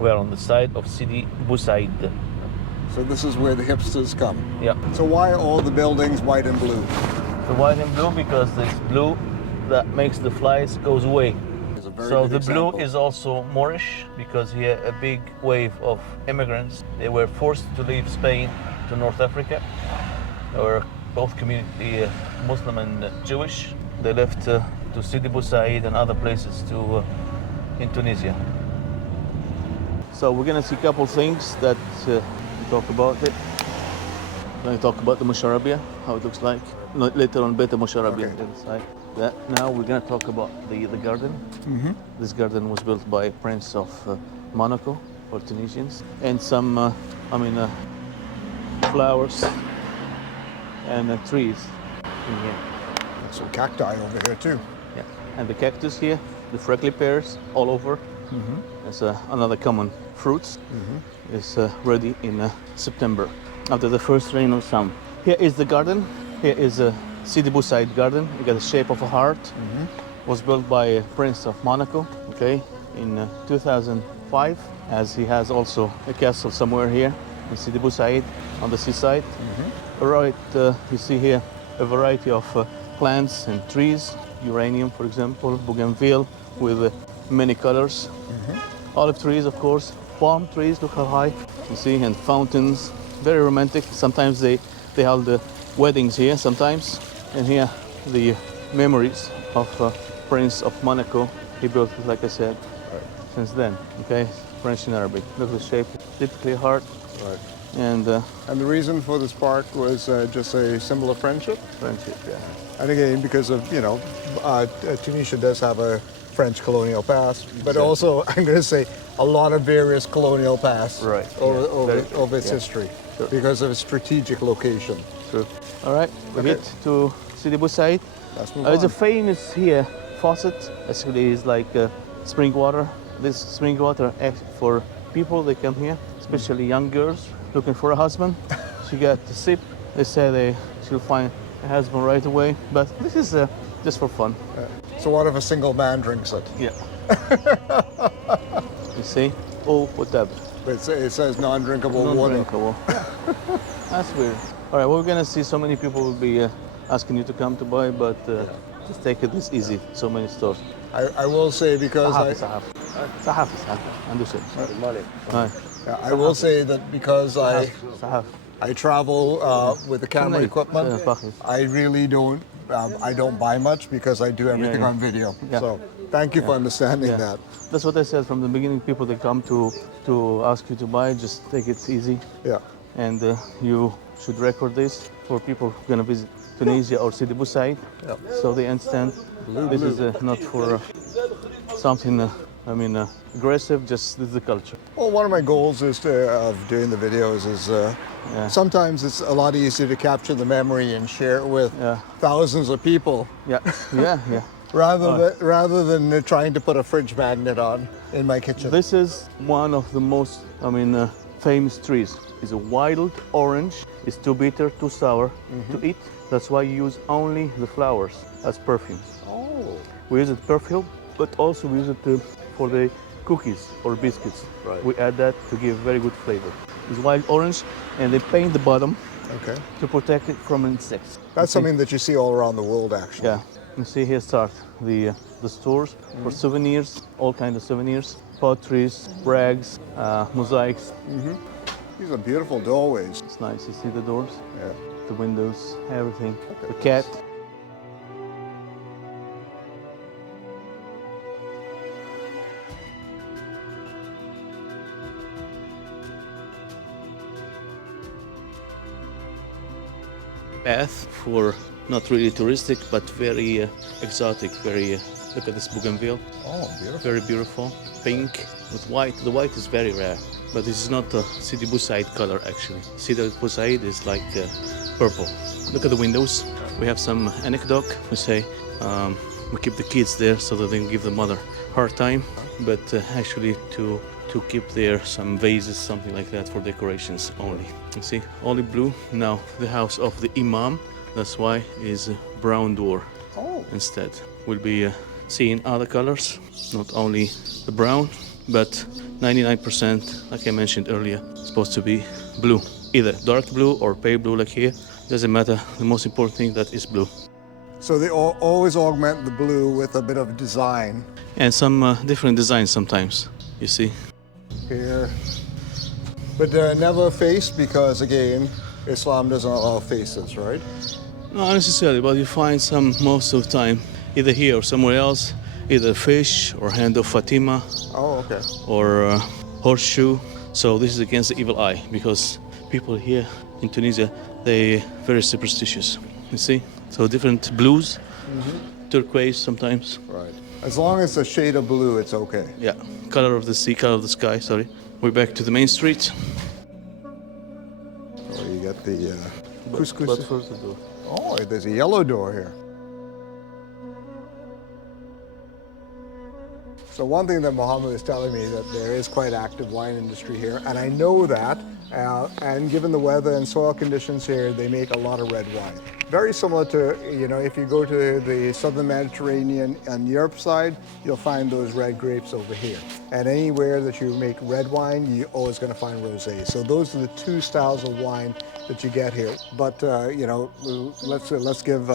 We are on the side of Sidi Bou Said. So this is where the hipsters come. Yeah. So why are all the buildings white and blue? The white and blue because this blue that makes the flies goes away. Is a very So good the example. blue is also Moorish because here a big wave of immigrants. They were forced to leave Spain to North Africa. They were both community Muslim and Jewish. They left to Sidi Bou Said and other places in Tunisia. So we're gonna see a couple things that we talk about it. We're gonna talk about the Moucharabia, how it looks like. Later on, better Moucharabia inside. Now we're gonna talk about the garden. Mm-hmm. This garden was built by a prince of Monaco for Tunisians, and some, flowers and trees in here. Some cacti over here too. Yeah, and the cactus here, the freckly pears all over. Mm-hmm. It's another common fruits. Mm-hmm. It's ready in September after the first rain of summer. Here is the garden. Here is a Sidi Bou Said garden. You got the shape of a heart. Mm-hmm. Was built by a prince of Monaco. Okay, in 2005, as he has also a castle somewhere here in Sidi Bou Said on the seaside. Mm-hmm. Right, you see here a variety of plants and trees. Uranium, for example, bougainvillea with many colors. Mm-hmm. Olive trees, of course. Palm trees, look how high. You see, and fountains. Very romantic. Sometimes they hold the weddings here sometimes. And here the memories of Prince of Monaco. He built it, like I said, since then. Okay, French and Arabic. Look at the shape, typically heart. Right. And And the reason for this park was just a symbol of friendship. friendship, yeah. And again, because of, Tunisia does have a French colonial past, but also, I'm going to say, a lot of various colonial pasts Right, over its yeah. history Sure. because of its strategic location. True. All right, we Okay. get to Sidi Bou Said. Let's move It's a on. famous here faucet. Actually, it's like spring water. This spring water for people, they come here, especially young girls looking for a husband. She got the sip. They say she'll find a husband right away. But this is just for fun. So what if a single man drinks it? Yeah. You see? Oh, whatever. It says non-drinkable water. Non-drinkable. That's weird. All right, we're gonna see so many people will be asking you to come to buy, but just take it this easy. So many stores. I will say because صحافة عنده شيء. I will say that because صحافة. I travel with the camera equipment, I really don't buy much because I do everything on video. Yeah. So thank you for understanding that. That's what I said from the beginning. People that come to ask you to buy, just take it easy. Yeah. And you should record this for people who are going to visit Tunisia or Sidi Bou Said, so they understand this is not for something aggressive. Just this is the culture. Well, one of my goals of doing the videos is sometimes it's a lot easier to capture the memory and share it with thousands of people. Yeah. Rather than trying to put a fridge magnet on in my kitchen. This is one of the most, famous trees. It's a wild orange. It's too bitter, too sour to eat. That's why you use only the flowers as perfumes. Oh. We use it perfume, but also we use it for the cookies or biscuits. Right. We add that to give very good flavor. It's wild orange, and they paint the bottom to protect it from insects. That's something that you see all around the world, actually. Yeah. You see here start the stores for souvenirs, all kinds of souvenirs, potteries, brags, mosaics. Mm-hmm. These are beautiful doorways. It's nice. You see the doors, Yeah. the windows, everything. The cat. Path for not really touristic, but very exotic. Very look at this bougainvillea. Oh, beautiful. Very beautiful, pink with white. The white is very rare, but this is not the Sidi Bou Said color actually. Sidi Bou Said is like purple. Look at the windows. We have some anecdote. We say we keep the kids there so that they can give the mother hard time, but actually to keep there some vases, something like that for decorations only. You see, only blue. Now the house of the imam. That's why is a brown door instead. We'll be seeing other colors, not only the brown, but 99%, like I mentioned earlier, supposed to be blue. Either dark blue or pale blue like here. Doesn't matter. The most important thing that is blue. So they always augment the blue with a bit of design. And some different designs sometimes, you see. Here. But never face because, again, Islam doesn't allow faces, right? Not necessarily, but you find some most of the time, either here or somewhere else, either fish or hand of Fatima. Oh, okay. Or horseshoe. So this is against the evil eye because people here in Tunisia, they very superstitious, you see? So different blues, turquoise sometimes. Right. As long as it's a shade of blue, it's okay. Yeah, color of the sea, color of the sky, sorry. We're back to the main street. Oh, you got the couscous. But first the door. Oh, there's a yellow door here. So one thing that Mohammed is telling me that there is quite active wine industry here, and I know that, and given the weather and soil conditions here, they make a lot of red wine. Very similar to, if you go to the southern Mediterranean on Europe side, you'll find those red grapes over here. And anywhere that you make red wine, you're always going to find rosé. So those are the two styles of wine that you get here. But, let's give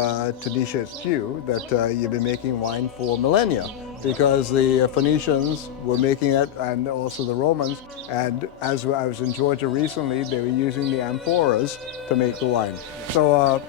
Tunisia its due that you've been making wine for millennia, because the Phoenicians were making it, and also the Romans. And as I was in Georgia recently, they were using the amphoras to make the wine. So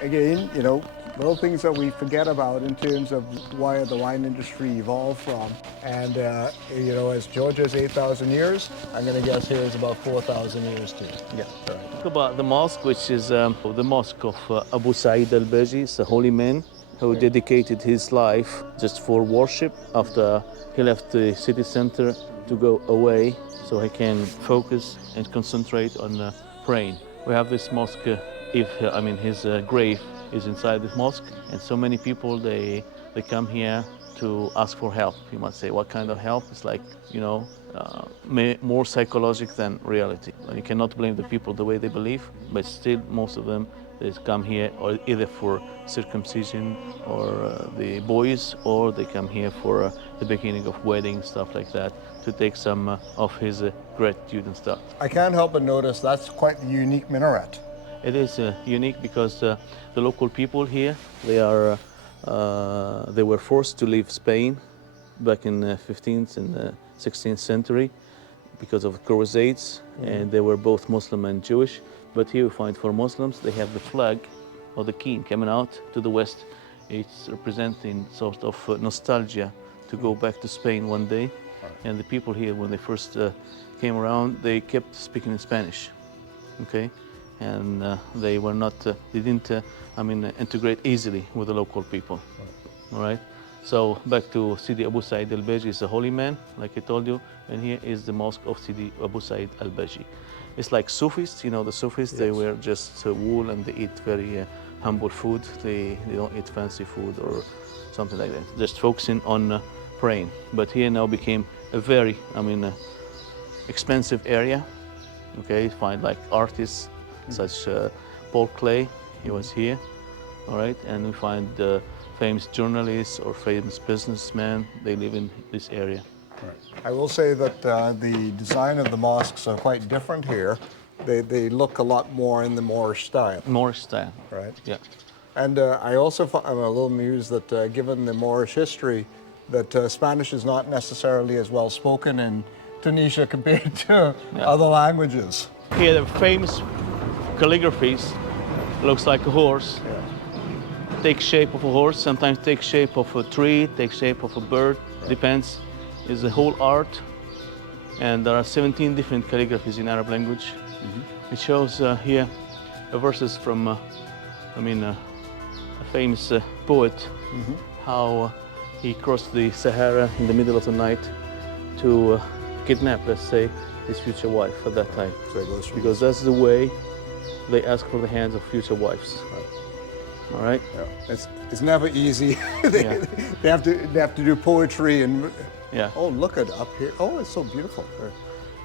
again, little things that we forget about in terms of where the wine industry evolved from. And as Georgia's 8,000 years, I'm going to guess here is about 4,000 years too. Yeah. Right. Talk about the mosque, which is the mosque of Bou Said al-Baji. It's a holy man who dedicated his life just for worship after he left the city center to go away so he can focus and concentrate on praying. We have this mosque, his grave is inside this mosque, and so many people, they come here to ask for help. You might say, what kind of help? It's like, more psychological than reality. You cannot blame the people the way they believe, but still most of them, they come here or either for circumcision or the boys, or they come here for the beginning of wedding, stuff like that, to take some of his gratitude and stuff. I can't help but notice that's quite the unique minaret. It is unique because the local people here, they were forced to leave Spain back in the 15th and 16th century because of crusades, and they were both Muslim and Jewish. But here we find for Muslims, they have the flag or the king coming out to the west. It's representing sort of nostalgia to go back to Spain one day. And the people here, when they first came around, they kept speaking in Spanish, okay? And they were not, they didn't, integrate easily with the local people, all right? So back to Sidi Bou Said al-Baji, is a holy man, like I told you, and here is the mosque of Sidi Bou Said al-Baji. It's like Sufis, the Sufis, yes. They wear just wool and they eat very humble food. They don't eat fancy food or something like that, just focusing on praying. But here now became a very, expensive area, okay? You find like artists, such Paul Klee, he was here, all right? And we find famous journalists or famous businessmen, they live in this area. Right. I will say that the design of the mosques are quite different here. They look a lot more in the Moorish style. Moorish style. Right. Yeah. And I'm a little amused that given the Moorish history, that Spanish is not necessarily as well spoken in Tunisia compared to other languages. Here the famous calligraphies looks like a horse. Yeah. Take shape of a horse, sometimes take shape of a tree, take shape of a bird, depends. It's a whole art, and there are 17 different calligraphies in Arab language. It shows here verses from, a famous poet, how he crossed the Sahara in the middle of the night to kidnap, let's say, his future wife at that time. So it goes because that's the way they ask for the hands of future wives. All right. Yeah. It's never easy. they have to do poetry and. Yeah. Oh, look at up here. Oh, it's so beautiful.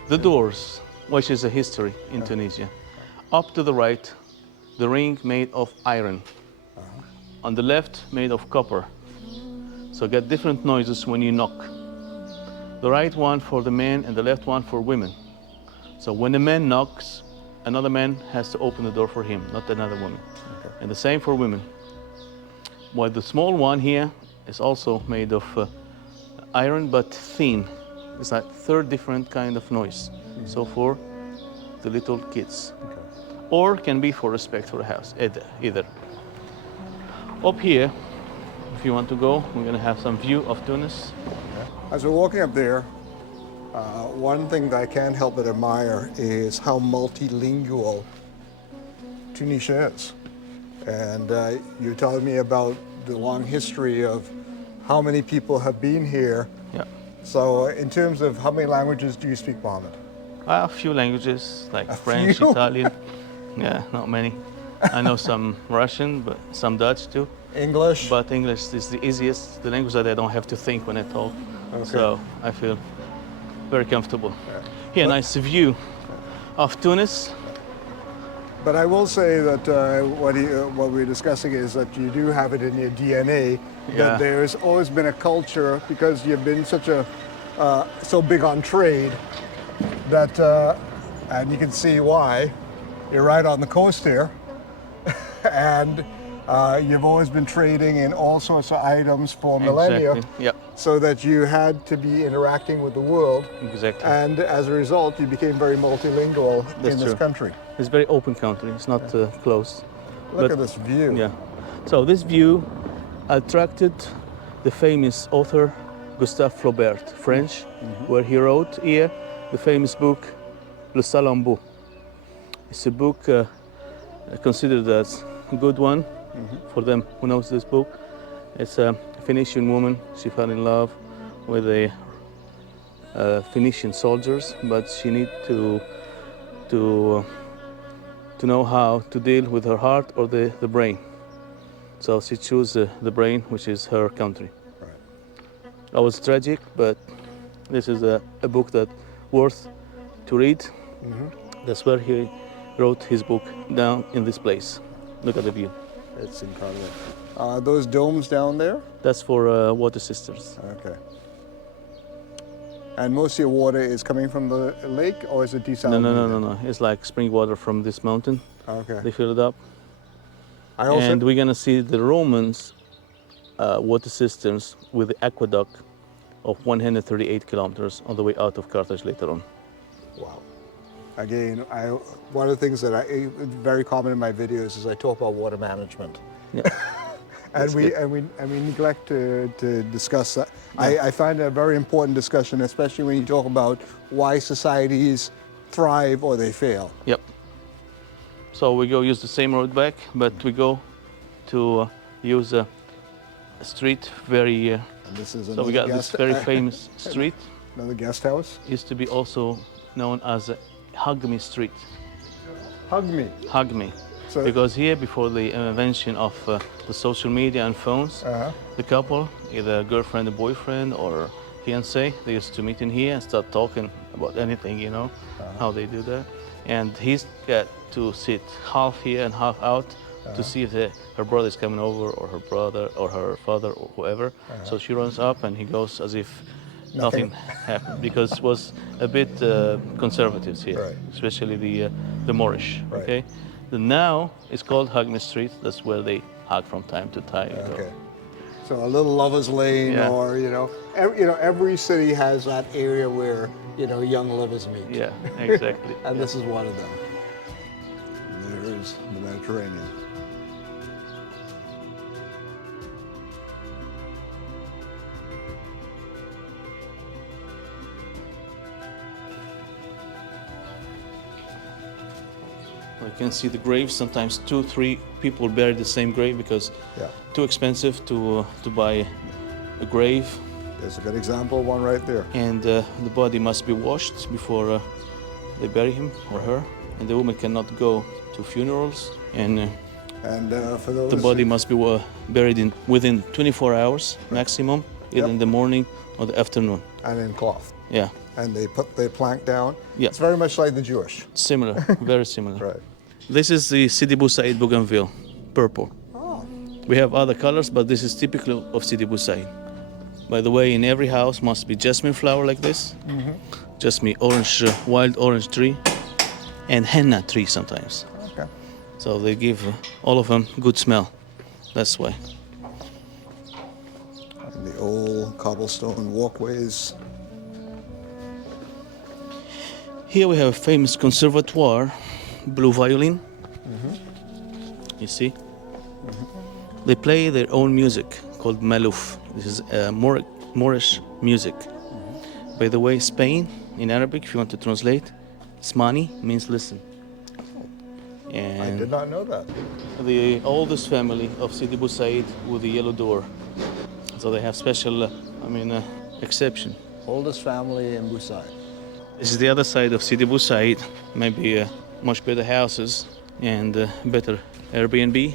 The doors, which is a history in Tunisia. Up to the right, the ring made of iron. On the left, made of copper. So get different noises when you knock. The right one for the men and the left one for women. So when the man knocks, another man has to open the door for him, not another woman. Okay. And the same for women. While the small one here is also made of iron, but thin. It's like third different kind of noise. So for the little kids. Okay. Or can be for respect for the house, either. Up here, if you want to go, we're gonna have some view of Tunis. As we're walking up there, one thing that I can't help but admire is how multilingual Tunisia is. And you told me about the long history of how many people have been here. Yeah. So in terms of how many languages do you speak, Mohammed? A few languages, like A French, few? Italian. Yeah, not many. I know some Russian, but some Dutch too. English? But English is the easiest, the language that I don't have to think when I talk. Okay. So I feel very comfortable. Here, nice view of Tunis. But I will say that what we're discussing is that you do have it in your DNA, Yeah. that there's always been a culture, because you've been so big on trade, that, and you can see why, you're right on the coast here, and you've always been trading in all sorts of items for millennia, Exactly. Yeah, so that you had to be interacting with the world, exactly. and as a result, you became very multilingual That's in this true. country. It's a very open country. It's not closed. Look But- at this view. Yeah. So this view attracted the famous author Gustave Flaubert, French, where he wrote here the famous book Le Salammbô. It's a book considered as a good one for them who knows this book. It's a Phoenician woman. She fell in love with a Phoenician soldiers, but she need to know how to deal with her heart or the brain. So she chose the brain, which is her country. Right. That was tragic, but this is a book that worth to read. That's where he wrote his book, down in this place. Look at the view. It's incredible. Those domes down there? That's for water sisters. Okay. And most of your water is coming from the lake, or is it No, desalinated? no. It's like spring water from this mountain. Okay. They fill it up. I also, And we're gonna see the Romans water cisterns with the aqueduct of 138 kilometers on the way out of Carthage later on. wow. Again, one of the things that very common in my videos is I talk about water management. Yeah. And we neglect to discuss that. I find it a very important discussion, especially when you talk about why societies thrive or they fail. Yep. So we go use the same road back, but we go to use a street very. And this is So we got this very famous street. another guest house. Used to be also known as Hug Me Street. Hug me. Hug Me. So- Because here, before the invention of the social media and phones, the couple, either girlfriend and boyfriend or fiancé, they used to meet in here and start talking about anything, you know, how they do that. And he's got to sit half here and half out to see if her brother is coming over, or her brother, or her father, or whoever. So she runs up and he goes as if nothing happened, because it was a bit conservative here, Right. especially the Moorish. Right. Okay. Now it's called Hug Me Street. That's where they hug from time to time. you know. Okay. So a little lover's lane, Yeah. or every city has that area where young lovers meet. Yeah, exactly. And this is one of them. There is the Mediterranean. You can see the graves. Sometimes 2-3 people bury the same grave because Yeah. too expensive to buy a grave, There's a good example, one right there. and the body must be washed before they bury him or her, and the woman cannot go to funerals, and And for those the body must be buried within 24 hours maximum, either in the morning or the afternoon. and in cloth. Yeah, And they put the plank down. Yeah. It's very much like the Jewish. similar, very similar. Right. This is the Sidi Bou Said bougainvillea, purple. Oh. We have other colors, but this is typical of Sidi Bou Said. By the way, in every house must be jasmine flower like this. Jasmine orange, wild orange tree, and henna tree sometimes. Okay. So they give all of them good smell. That's why. And the old cobblestone walkways. Here we have a famous conservatoire, blue violin. You see? They play their own music called malouf. This is Moorish music. By the way, Spain, in Arabic, if you want to translate, Ismani means listen. I did not know that. The oldest family of Sidi Bou Said with the yellow door. So they have special, exception. Oldest family in Bou Said. This is the other side of Sidi Bou Said. Maybe much better houses and better Airbnb.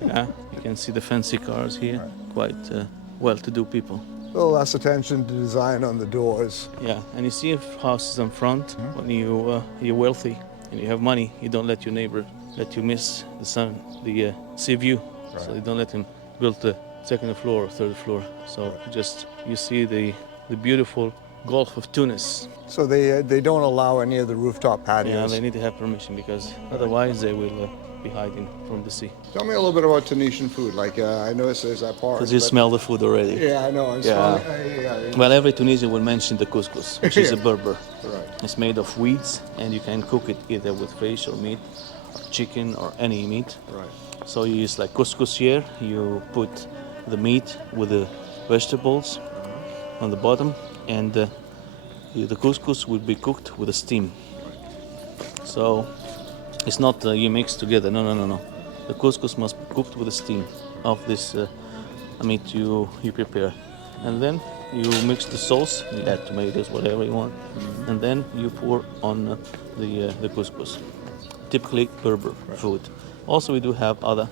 Yeah, you can see the fancy cars here. Quite well-to-do people. A little less attention to design on the doors. Yeah, and you see houses in front. When you're wealthy and you have money, you don't let your neighbor let you miss the sea view. Right. So you don't let him build the second floor or third floor. So just you see the beautiful Gulf of Tunis. So they don't allow any of the rooftop Yeah, patios. they need to have permission because otherwise they will be hiding from the sea. Tell me a little bit about Tunisian food. Like I noticed there's that part. Because you smell the food already. Yeah, I know. Yeah. Well, every Tunisian will mention the couscous, which is a Berber. Right. It's made of wheat, and you can cook it either with fish or meat, or chicken or any meat. Right. So you use like couscous here. You put the meat with the vegetables on the bottom, and the couscous will be cooked with a steam. So it's not you mix together. No. The couscous must be cooked with the steam of this meat you prepare, and then you mix the sauce. You add tomatoes, whatever you want, and then you pour on the couscous. Typically Berber food. Also, we do have other.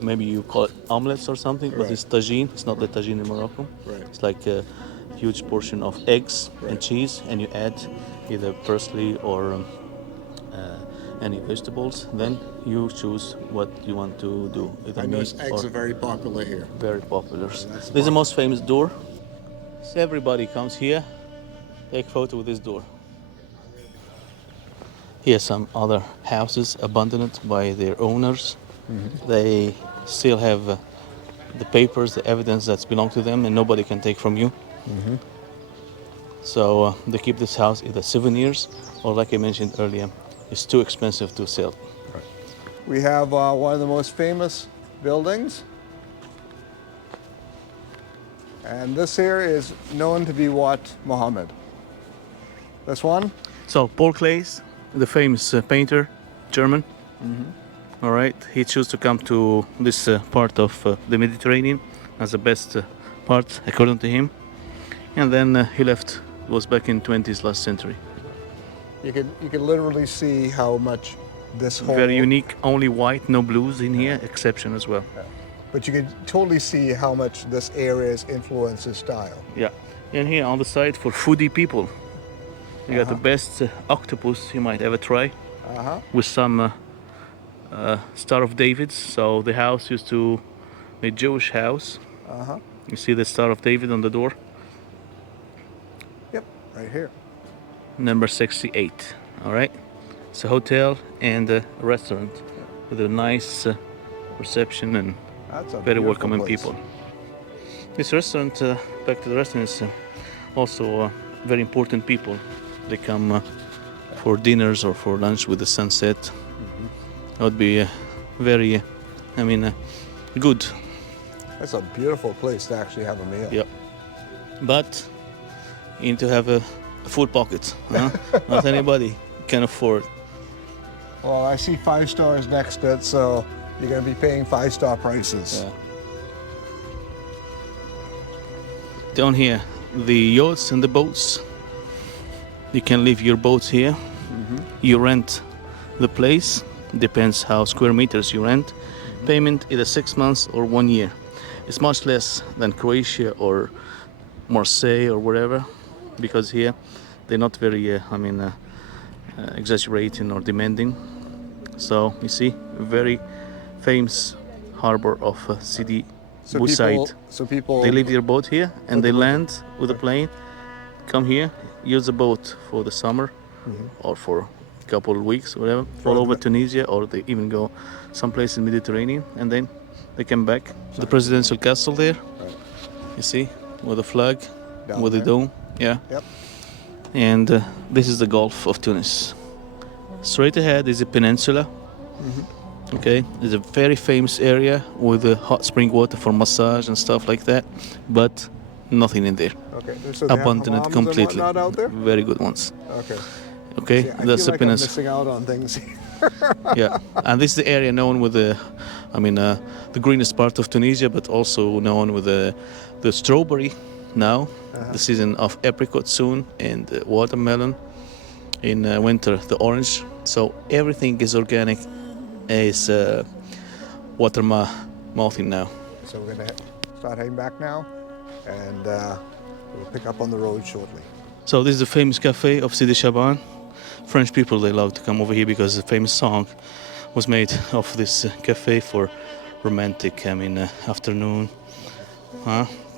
Maybe you call it omelets or something, but it's tajine. It's not the tajine in Morocco. Right. It's like a huge portion of eggs and cheese, and you add either parsley or any vegetables. Then you choose what you want to do. Either I noticed meat eggs or are very popular here. very popular. that's This is the most famous door. So everybody comes here, take photo with this door. Here some other houses abandoned by their owners. They still have the papers, the evidence that's belong to them, and nobody can take from you. So they keep this house either souvenirs or, like I mentioned earlier, it's too expensive to sell. We have one of the most famous buildings. And this here is known to be what, Mohammed? This one? So Paul Klee, the famous painter, German. All right, he chose to come to this part of the Mediterranean as the best part, according to him. And then he left. It was back in 20s last century. You can literally see how much this whole... Very unique, only white, no blues in here, exception as well. But you can totally see how much this area's influence his style. Yeah, and here on the side for foodie people, you got the best octopus you might ever try, with some Star of Davids. So the house used to be a Jewish house. You see the Star of David on the door? Yep, right here. Number 68. All right, it's a hotel and a restaurant with a nice reception and That's a very beautiful welcoming place. people. This restaurant, back to the restaurant, is also very important people. They come for dinners or for lunch with the sunset. That would be very, good. That's a beautiful place to actually have a meal. Yeah. But you need to have a full pocket. Huh? Not anybody can afford. Well, I see 5 stars next to it, so you're going to be paying 5-star prices. Yeah. Down here, the yachts and the boats. You can leave your boats here. You rent the place. Depends how square meters you rent. Payment either 6 months or 1 year. It's much less than Croatia or Marseille or wherever, because here they're not very, exaggerating or demanding. So you see, very famous harbor of Sidi Bou Said. So people. They leave their boat here and they land with a plane, come here, use the boat for the summer or for a couple of weeks, whatever, all over Tunisia, or they even go someplace in Mediterranean, and then they come back to the presidential castle there. Right. You see, with a flag, Down with a there. dome, yeah. Yep. And this is the Gulf of Tunis. Straight ahead is a peninsula. Okay, it's a very famous area with hot spring water for massage and stuff like that, but nothing in there. Okay. So they have Abandoned hammams completely. and whatnot out there. Very good ones. Okay. Okay, See, I that's feel the like I'm peninsula. missing out on things. Yeah, and this is the area known with the greenest part of Tunisia, but also known with the strawberry now, the season of apricot soon, and watermelon. In winter, the orange. So everything is organic, is watermouthing now. So we're gonna start heading back now, and we'll pick up on the road shortly. So this is the famous cafe of Sidi Shaban. French people, they love to come over here because the famous song was made of this cafe for romantic, afternoon.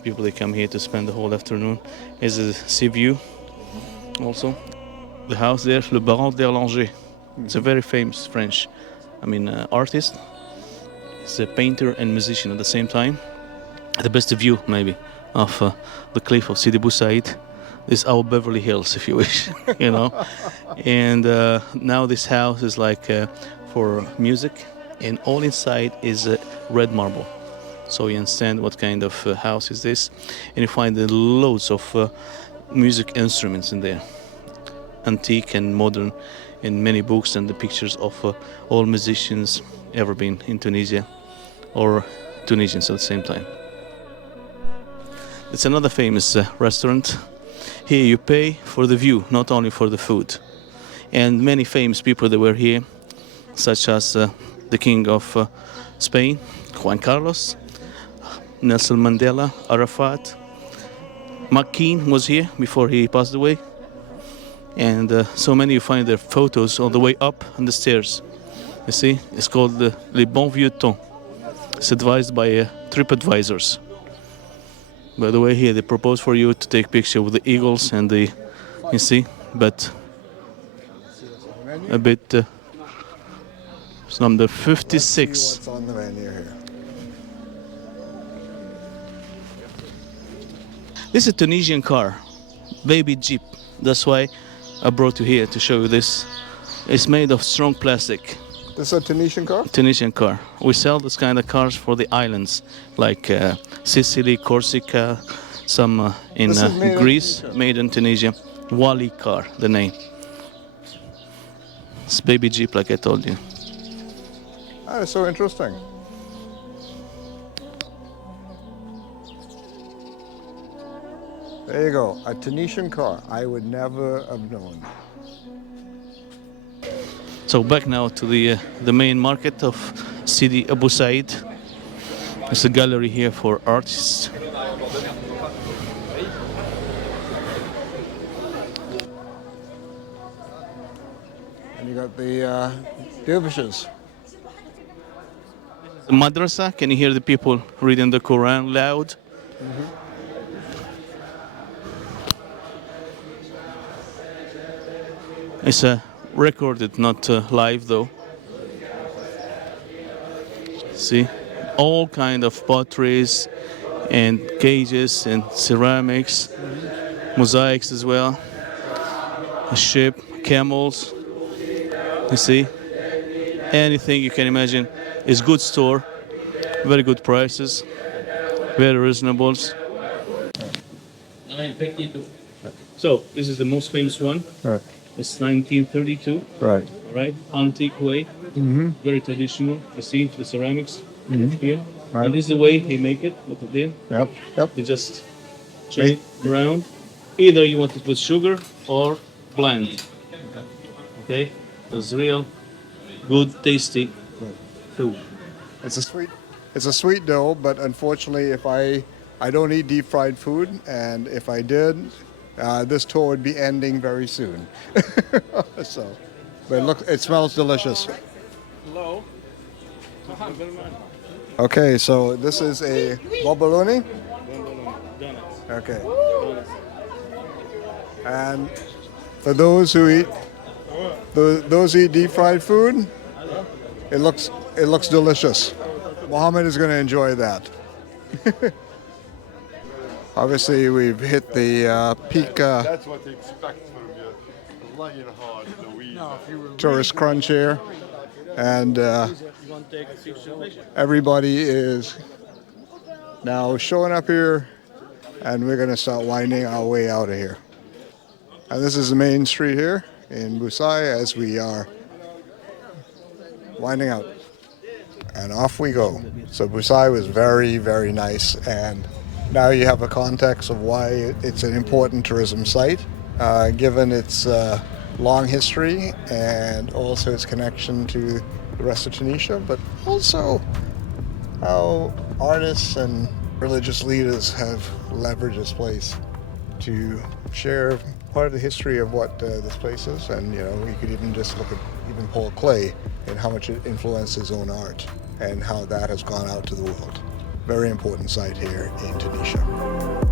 People, they come here to spend the whole afternoon. There's a sea view also. The house there, Le Baron d'Erlanger. It's a very famous French, artist. He's a painter and musician at the same time. The best view, maybe, of the cliff of Sidi Bou Said. This is our Beverly Hills, if you wish, you know. And now this house is like for music, and all inside is red marble. So you understand what kind of house is this, and you find loads of music instruments in there, antique and modern, and many books and the pictures of all musicians ever been in Tunisia, or Tunisians at the same time. It's another famous restaurant. Here you pay for the view, not only for the food. And many famous people that were here, such as the King of Spain, Juan Carlos, Nelson Mandela, Arafat. McKean was here before he passed away. And so many, you find their photos all the way up on the stairs. You see, it's called Les Bons Vieux Temps. It's advised by TripAdvisors. By the way, here they propose for you to take picture with the eagles and the, you see, but a bit, it's number 56. Let's see what's on the menu here. This is a Tunisian car, baby Jeep. That's why I brought you here to show you this. It's made of strong plastic. This is a Tunisian car? Tunisian car. We sell this kind of cars for the islands, like Sicily, Corsica, some in Greece, made in Tunisia. Wali car, the name. It's baby Jeep, like I told you. That is so interesting. There you go, a Tunisian car. I would never have known. So back now to the main market of Sidi Bou Said. There's a gallery here for artists. And you got the dervishes. The madrasa, can you hear the people reading the Quran loud? It's recorded, not live though. See, all kind of potteries and cages and ceramics, mosaics as well. A ship, camels. You see, anything you can imagine is good store, very good prices, very reasonable. So this is the most famous one. Right. It's 1932. Right. All right, antique way, very traditional. You see the ceramics here, Right. and this is the way they make it. Look at there. Yep. Yep. They just change it around. Either you want it with sugar or blend. Okay, it's real good, tasty food. It's a sweet dough, but unfortunately, if I don't eat deep fried food, and if I did, this tour would be ending very soon. So, but look, it smells delicious. Hello. Okay, so this is a bomboloni. Donuts. Okay. And for those who eat those who eat deep fried food, it looks delicious. Mohammed is going to enjoy that. Obviously, we've hit the peak That's what they expect from you. Lying hard in the weed. tourist crunch here, and everybody is now showing up here, and we're going to start winding our way out of here. And this is the main street here in Bou Said as we are winding out. And off we go. So Bou Said was very, very nice, and now you have a context of why it's an important tourism site, given its long history and also its connection to the rest of Tunisia, but also how artists and religious leaders have leveraged this place to share part of the history of what this place is. And you could even just look at even Paul Klee and how much it influenced his own art and how that has gone out to the world. Very important site here in Tunisia.